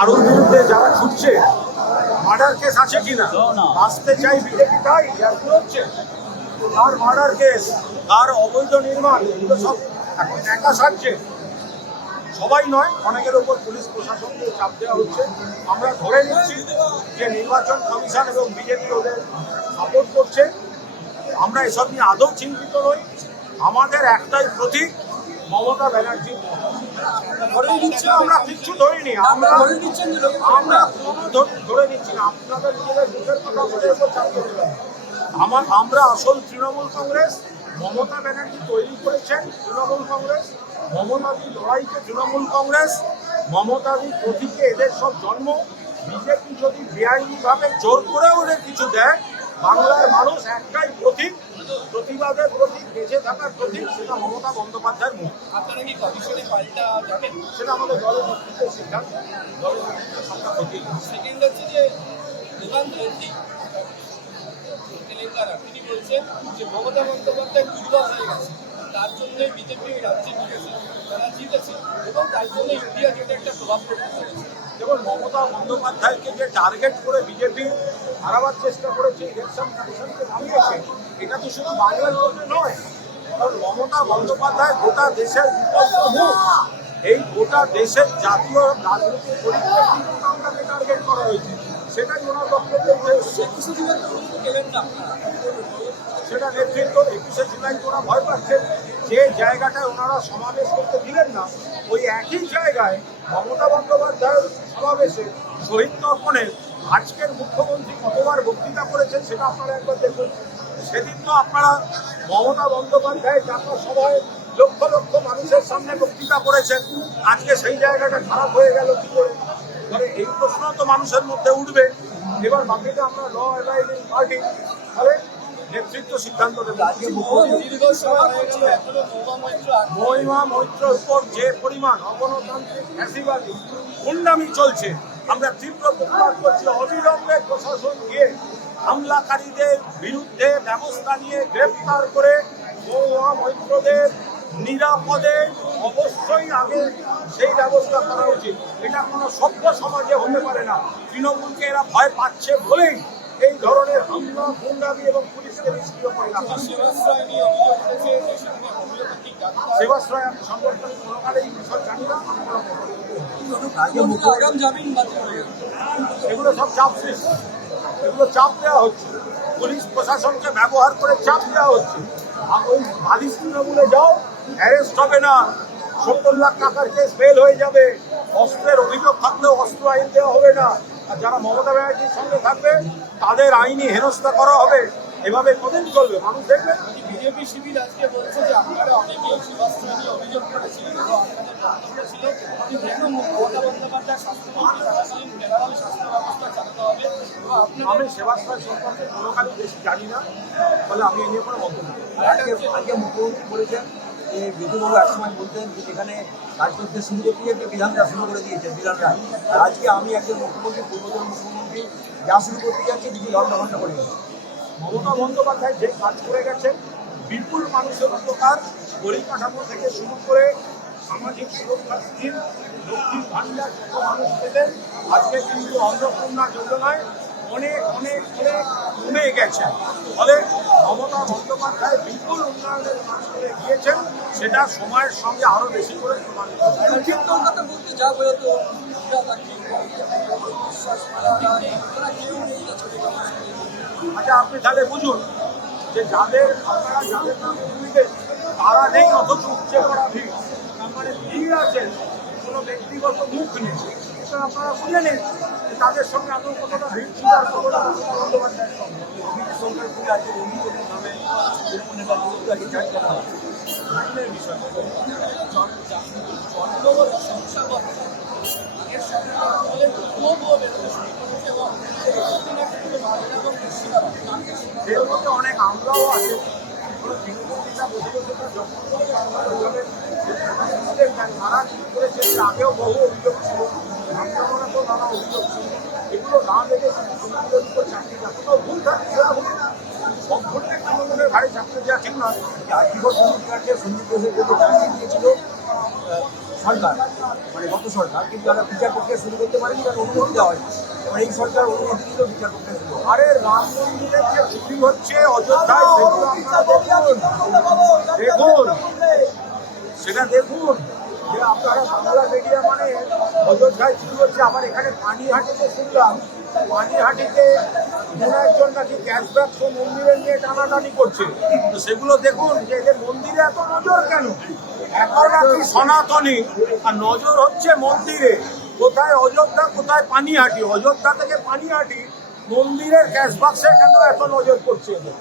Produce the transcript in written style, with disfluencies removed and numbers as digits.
কারোর বিরুদ্ধে যারা ছুটছে মার্ডার কেস আছে কিনা আসতে চাই বিজেপি, তাই হচ্ছে তার মার্ডার কেস, তার অবৈধ নির্মাণ, এগুলো সব এখন একা সাজছে। সবাই নয়, অনেকের ওপর পুলিশ প্রশাসনকে চাপ দেওয়া হচ্ছে। আমরা ধরে নিচ্ছি যে নির্বাচন কমিশন এবং বিজেপি ওদের সাপোর্ট করছে। আমরা এসব নিয়ে আদৌ চিন্তিত নই। আমাদের একটাই প্রতীক মমতা ব্যানার্জি। আমরা কিচ্ছু ধরিনি, আমরা কোনো ধরে নিচ্ছি না। আপনাদের নিজেদের মুখের কথা আমাদের উপর চাপিয়ে দেবেন। আমরা আসল তৃণমূল কংগ্রেস। মমতা ব্যানার্জি তৈরি করেছেন তৃণমূল কংগ্রেস। মমতাদির লড়াইকে তৃণমূল কংগ্রেস, মমতাদির প্রতীকে এদের সব জন্ম। বিজেপি যদি বেআইনিভাবে জোর করে ওদের কিছু দেয়, বাংলার মানুষ একটাই প্রতীক, প্রতিবাদের প্রতীক, বেঁচে থাকার প্রতীক, সেটা মমতা বন্দ্যোপাধ্যায়ের মুখ। আপনারা কি কমিশনে পাল্টা যাবেন? সেটা আমাদের দলের নেতৃত্বের সিদ্ধান্ত, দলের নেতৃত্বের সবটা প্রতীক। সেকেন্ড হচ্ছে যে প্রধান মন্ত্রী তেলেঙ্গানা তিনি বলছেন যে মমতা বন্দ্যোপাধ্যায় দুর্বল হয়ে গেছে, তার জন্যই বিজেপি রাজ্যে জিতেছে, তারা জিতেছে এবং তার জন্য ইন্ডিয়া গেটে একটা প্রভাব পড়তে চলেছে। যেমন মমতা বন্দ্যোপাধ্যায়কে যে টার্গেট করে বিজেপি হারাবার চেষ্টা করেছে, ইলেকশন কমিশনকে নামিয়েছে, এটা তো শুধু বাংলার জন্য নয়। কারণ মমতা বন্দ্যোপাধ্যায় গোটা দেশের বিকল্প মুখ। এই গোটা দেশের জাতীয় রাজনৈতিক পরিপ্রেক্ষিতে আমাকে টার্গেট করা হয়েছে, সেটাই ওনার বক্তব্যে উঠে এসেছে। সেটা নেতৃত্ব 21শে জুলাই ওরা ভয় পাচ্ছেন। যে জায়গাটায় ওনারা সমাবেশ করতে দিলেন না, ওই একই জায়গায় মমতা বন্দ্যোপাধ্যায়ের সমাবেশে শহীদ তর্পণে আজকের মুখ্যমন্ত্রী কতবার বক্তৃতা করেছেন সেটা আপনারা একবার দেখুন। সেদিন তো আপনারা মমতা বন্দ্যোপাধ্যায় জাতীয় সভায় লক্ষ লক্ষ মানুষের সামনে বক্তৃতা করেছেন, আজকে সেই জায়গাটা খারাপ হয়ে গেল কি করে? মানে এই প্রশ্ন তো মানুষের মধ্যে উঠবে। এবার বাকিটা আমরা ল অ্যাবাইডিং পার্টি, তাহলে নেতৃত্ব সিদ্ধান্ত দেবে। মহিমা মৈত্রের উপর যে পরিমাণ অগণতান্ত্রিক ফ্যাসিবাদী গুন্ডামি চলছে, আমরা তীব্র প্রতিবাদ করছি। অবিলম্বে প্রশাসন গিয়ে হামলাকারীদের বিরুদ্ধে ব্যবস্থা নিয়ে গ্রেপ্তার করে মহিমা মৈত্রদের নিরাপদে অবশ্যই আগে সেই ব্যবস্থা করা উচিত। এটা কোনো সভ্য সমাজে হতে পারে না। তৃণমূলকে এরা ভয় পাচ্ছে বলেই এই ধরনের হামলা, গুন্ডামি এবং পুলিশকে নিষ্ক্রিয় করে রাখা। সেবাশ্রয় আমি সংগঠন কোনোকালেই বিষয় জানি না। এগুলো সব চাপ সৃষ্টি, এগুলো চাপ দেওয়া হচ্ছে, পুলিশ প্রশাসনকে ব্যবহার করে চাপ দেওয়া হচ্ছে। ওই বালিশ তৃণমূলে যাও, অ্যারেস্ট হবে না, 70 লাখ টাকার কেস ফেল হয়ে যাবে, অস্ত্রের অভিযোগ থাকলেও অস্ত্র আইন দেওয়া হবে না, আর যারা মমতা ব্যানার্জির সঙ্গে থাকবে তাদের আইনি হেনস্থা করা হবে। এভাবে কদিন চলবে? মানুষ দেখবে। বিজেপি শিবির আজকে বলছে যে আপনারা অনেকেই সেবাশ্রয় নিয়ে অভিযোগ করেছিলেন এবং আপনাদের বক্তব্য ছিল যে কেন মমতা বন্দ্যোপাধ্যায় স্বাস্থ্যমন্ত্রী থাকাকালীন ফেডারাল স্বাস্থ্য ব্যবস্থা চালাতে হবে। আমি সেবাশ্রয় সম্পর্কে কোনোখানেই বেশি জানি না, ফলে আমি এ নিয়ে কোনো মন্তব্য করি না। আজকে মুখ্যমন্ত্রী বলেছেন যে বিজুবাবু একসময় বলতেন যে যেখানে কাজ করতে শুরু করতে গিয়ে বিধানটা শুরু করে দিয়েছেন বিধান রায়। আর আজকে আমি একজন মুখ্যমন্ত্রী, পূর্বতন মুখ্যমন্ত্রী, যা শুরু করতে যাচ্ছে বিজু লন্ডভন্ড করে গেছে। মমতা বন্দ্যোপাধ্যায় যে কাজ করে গেছেন, বিপুল মানুষের উপকার, পরিকাঠামো থেকে শুরু করে সামাজিক সুরক্ষা স্কিম, লক্ষ্মীর ভাণ্ডার যত মানুষ পেতেন, আজকে কিন্তু অন্নপূর্ণা যোজনায় অনেক অনেক অনেক কমে গেছে। ফলে মমতা বন্দ্যোপাধ্যায় বিপুল উন্নয়নের কাজ করে গিয়েছেন, সেটা সময়ের সঙ্গে আরও বেশি করে প্রমাণিত। আচ্ছা, আপনি তাহলে বুঝুন যে আপনারা যাদের নামে বুঝবেন তারা নেই, অথচ উচ্চে করা ভিড়। তার মানে ভিড় আছে, কোনো ব্যক্তিগত মুখ নেই। সুতরাং আপনারা বুঝে নিন যে তাদের সঙ্গে আদৌ কতটা ভিড় ছিল আর কতটা মমতা বন্দ্যোপাধ্যায়ের সঙ্গে। এর মধ্যে অনেক আমরাও আছে, কোনো তৃণমূলীরা বসে বসে তার যখন তারা ঠিক করেছে যে আগেও বহু অভিযোগ ছিল, আমরা তো নানা অভিযোগ ছিল, এগুলো না দেখে তৃণমূলের উপর চাকরি দেওয়া কোথাও ভুল থাকবে, সেটা ভুল সব ভুলকে তৃণমূলের ভারী চাকরি দেওয়া ঠিক নয়। আজীবন সঞ্জীব ঘোষের চাকরি দিয়েছিল সরকার, মানে গত সরকার, কিন্তু তারা বিচার প্রক্রিয়া শুরু করতে পারেনি, কারণ অনুমতি দেওয়া হয়নি। এবার এই সরকার অনুমতি দিল বিচার প্রক্রিয়া শুরু হবে। আরে রাম মন্দিরের যে শুটিং হচ্ছে অযোধ্যায়, সেগুলো আপনারা দেখুন, সেটা দেখুন যে আপনারা বাংলা মিডিয়া মানে অযোধ্যায় শুরু হচ্ছে। আবার এখানে পানিহাটিতে শুনলাম, পানিহাটিতে কোনো একজন নাকি ক্যাশব্যাক মন্দিরে নিয়ে টানাটানি করছে। তো সেগুলো দেখুন যে এদের মন্দিরে এত নজর কেন? এখন নাকি সনাতনী আর নজর হচ্ছে মন্দিরে। কোথায় অযোধ্যা, কোথায় পানিহাটি? অযোধ্যা থেকে পানিহাটি মন্দিরের ক্যাশবাক্সে কেন এত নজর করছে এদের?